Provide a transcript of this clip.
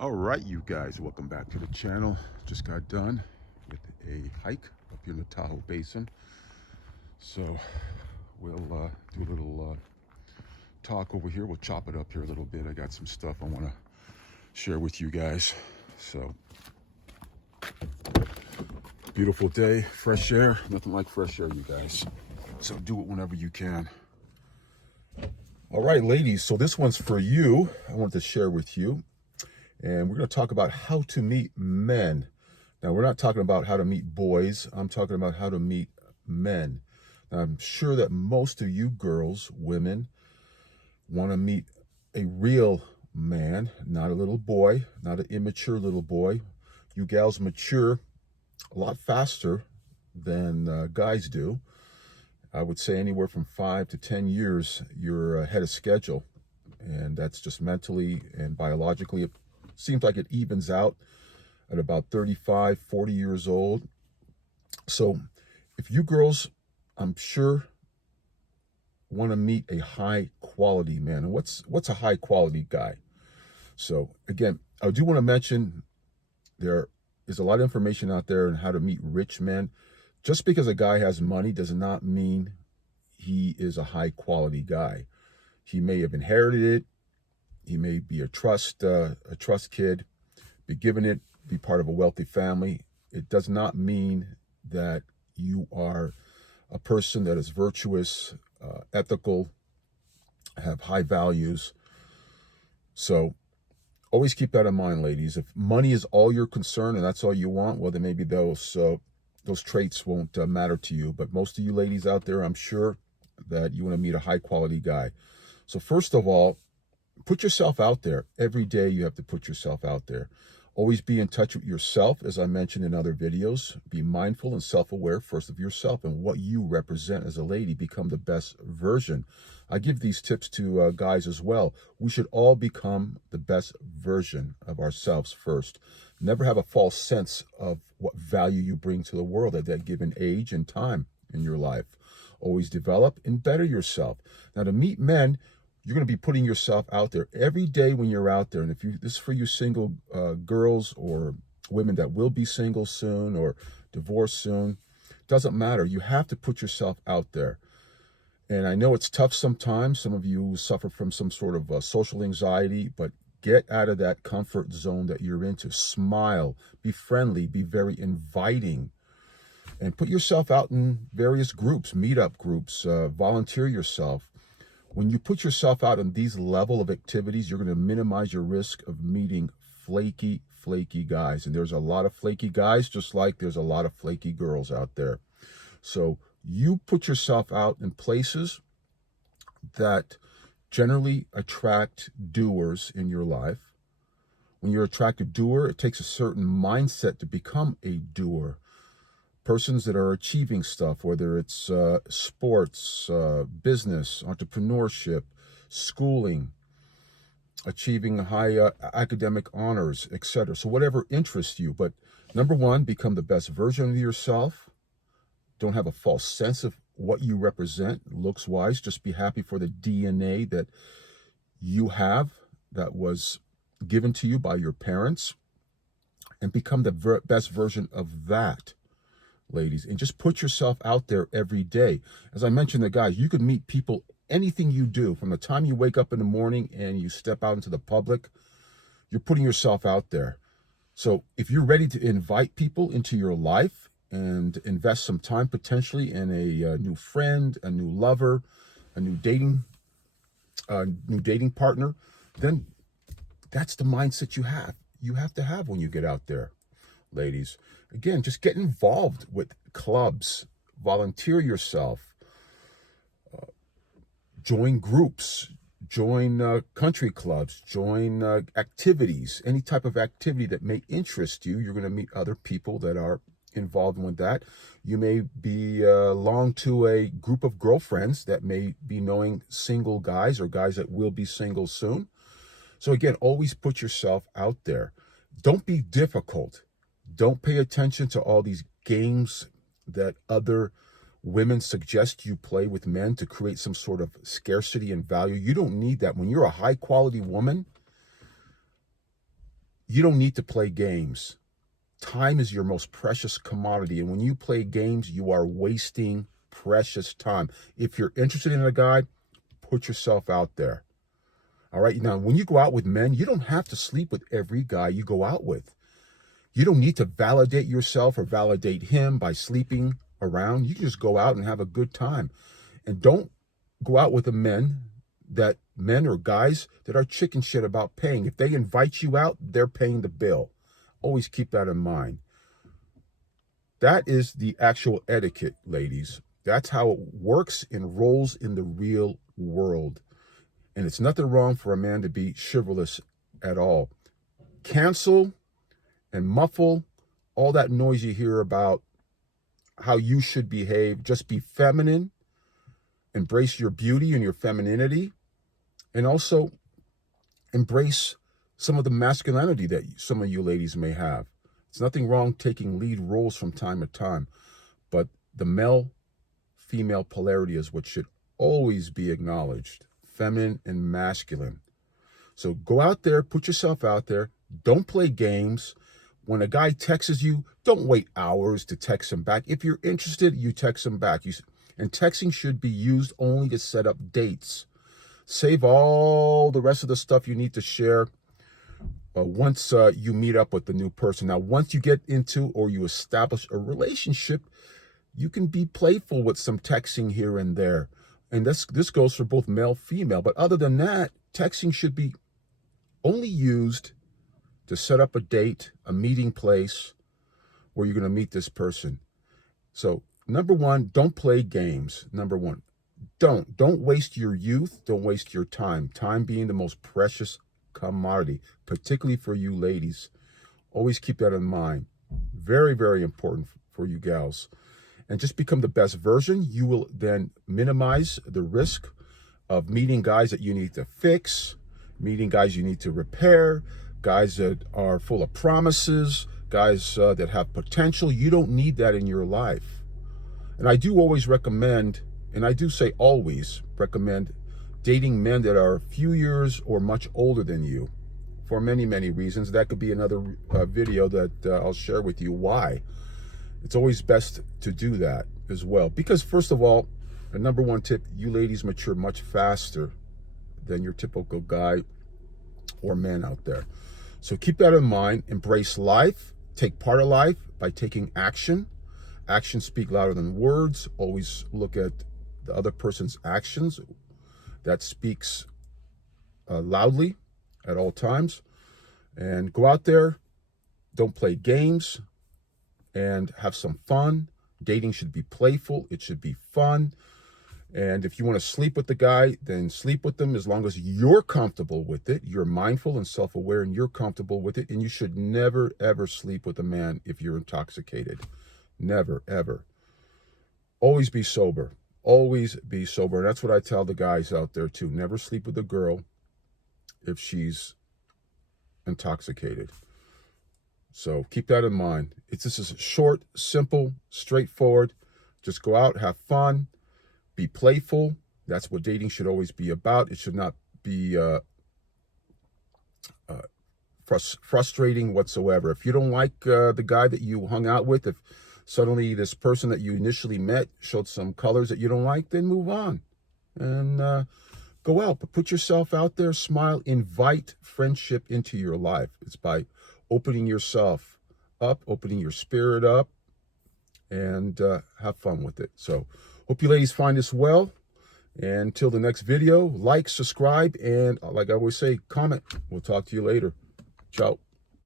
All right, you guys, welcome back to the channel. Just got done with a hike up here in the Tahoe Basin. So we'll do a little talk over here. We'll chop it up here a little bit. I got some stuff I want to share with you guys. So beautiful day, fresh air. Nothing like fresh air, you guys. So do it whenever you can. All right, ladies, so this one's for you. I wanted to share with you. And we're going to talk about how to meet men. Now, we're not talking about how to meet boys. I'm talking about how to meet men. Now, I'm sure that most of you girls, women, want to meet a real man, not a little boy, not an immature little boy. You gals mature a lot faster than guys do. I would say anywhere from 5 to 10 years, you're ahead of schedule. And that's just mentally and biologically. It seems like it evens out at about 35, 40 years old. So if you girls, I'm sure, want to meet a high quality man. And what's a high quality guy? So again, I do want to mention there is a lot of information out there on how to meet rich men. Just because a guy has money does not mean he is a high quality guy. He may have inherited it. He may be a trust kid, be given it, be part of a wealthy family. It does not mean that you are a person that is virtuous, ethical, have high values. So always keep that in mind, ladies. If money is all your concern and that's all you want, well, then maybe those traits won't matter to you. But most of you ladies out there, I'm sure that you want to meet a high quality guy. So first of all, put yourself out there. Every day you have to put yourself out there. Always be in touch with yourself, as I mentioned in other videos. Be mindful and self-aware first of yourself and what you represent as a lady. Become the best version. I give these tips to guys as well. We should all become the best version of ourselves first. Never have a false sense of what value you bring to the world at that given age and time in your life. Always develop and better yourself. Now, to meet men, you're going to be putting yourself out there every day when you're out there. And if this is for you single girls or women that will be single soon or divorced soon, doesn't matter. You have to put yourself out there. And I know it's tough sometimes. Some of you suffer from some sort of social anxiety, but get out of that comfort zone that you're into. Smile, be friendly, be very inviting, and put yourself out in various groups, meetup groups, volunteer yourself. When you put yourself out in these level of activities, you're going to minimize your risk of meeting flaky guys. And there's a lot of flaky guys, just like there's a lot of flaky girls out there. So you put yourself out in places that generally attract doers in your life. When you're attracted to a doer, it takes a certain mindset to become a doer. Persons that are achieving stuff, whether it's sports, business, entrepreneurship, schooling, achieving high academic honors, etc. So whatever interests you. But number one, become the best version of yourself. Don't have a false sense of what you represent, looks-wise. Just be happy for the DNA that you have that was given to you by your parents. And become the best version of that, ladies, and just put yourself out there every day. As I mentioned, the guys, you could meet people, anything you do, from the time you wake up in the morning and you step out into the public, you're putting yourself out there. So if you're ready to invite people into your life and invest some time potentially in a new friend, a new lover, a new dating partner, then that's the mindset you have to have when you get out there, ladies. Again, just get involved with clubs, volunteer yourself, join groups, join country clubs, join activities, any type of activity that may interest you. You're going to meet other people that are involved with that. You may belong to a group of girlfriends that may be knowing single guys or guys that will be single soon. So again, always put yourself out there. Don't be difficult. Don't pay attention to all these games that other women suggest you play with men to create some sort of scarcity and value. You don't need that. When you're a high quality woman, you don't need to play games. Time is your most precious commodity. And when you play games, you are wasting precious time. If you're interested in a guy, put yourself out there. All right. Now, when you go out with men, you don't have to sleep with every guy you go out with. You don't need to validate yourself or validate him by sleeping around. You can just go out and have a good time. And don't go out with men or guys that are chicken shit about paying. If they invite you out, they're paying the bill. Always keep that in mind. That is the actual etiquette, ladies. That's how it works and rolls in the real world. And it's nothing wrong for a man to be chivalrous at all. Cancel and muffle all that noise you hear about how you should behave. Just be feminine. Embrace your beauty and your femininity. And also embrace some of the masculinity that some of you ladies may have. It's nothing wrong taking lead roles from time to time, but the male-female polarity is what should always be acknowledged, feminine and masculine. So go out there, put yourself out there. Don't play games. When a guy texts you, don't wait hours to text him back. If you're interested, you text him back. And texting should be used only to set up dates. Save all the rest of the stuff you need to share once you meet up with the new person. Now, once you get into or you establish a relationship, you can be playful with some texting here and there. And this goes for both male, female. But other than that, texting should be only used to set up a date, a meeting place where you're going to meet this person. So, number one, don't play games. Number one, don't waste your youth. Don't waste your time. Time being the most precious commodity, particularly for you ladies. Always keep that in mind. Very, very important for you gals. And just become the best version. You will then minimize the risk of meeting guys that you need to fix, meeting guys you need to repair, guys that are full of promises, guys that have potential. You don't need that in your life. And I do always recommend, and I do say always recommend, dating men that are a few years or much older than you for many, many reasons. That could be another video that I'll share with you why. It's always best to do that as well. Because first of all, the number one tip, you ladies mature much faster than your typical guy or man out there. So keep that in mind. Embrace life. Take part of life by taking action. Actions speak louder than words. Always look at the other person's actions. That speaks loudly at all times. And go out there. Don't play games. And have some fun. Dating should be playful. It should be fun. And if you want to sleep with the guy, then sleep with them as long as you're comfortable with it. You're mindful and self-aware and you're comfortable with it. And you should never, ever sleep with a man if you're intoxicated. Never, ever. Always be sober. Always be sober. And that's what I tell the guys out there too. Never sleep with a girl if she's intoxicated. So keep that in mind. This is short, simple, straightforward. Just go out, have fun, be playful. That's what dating should always be about. It should not be frustrating whatsoever. If you don't like the guy that you hung out with, if suddenly this person that you initially met showed some colors that you don't like, then move on and go out. But put yourself out there, smile, invite friendship into your life. It's by opening yourself up, opening your spirit up, and have fun with it. So hope you ladies find this well. And until the next video, like, subscribe, and like I always say, comment. We'll talk to you later. Ciao.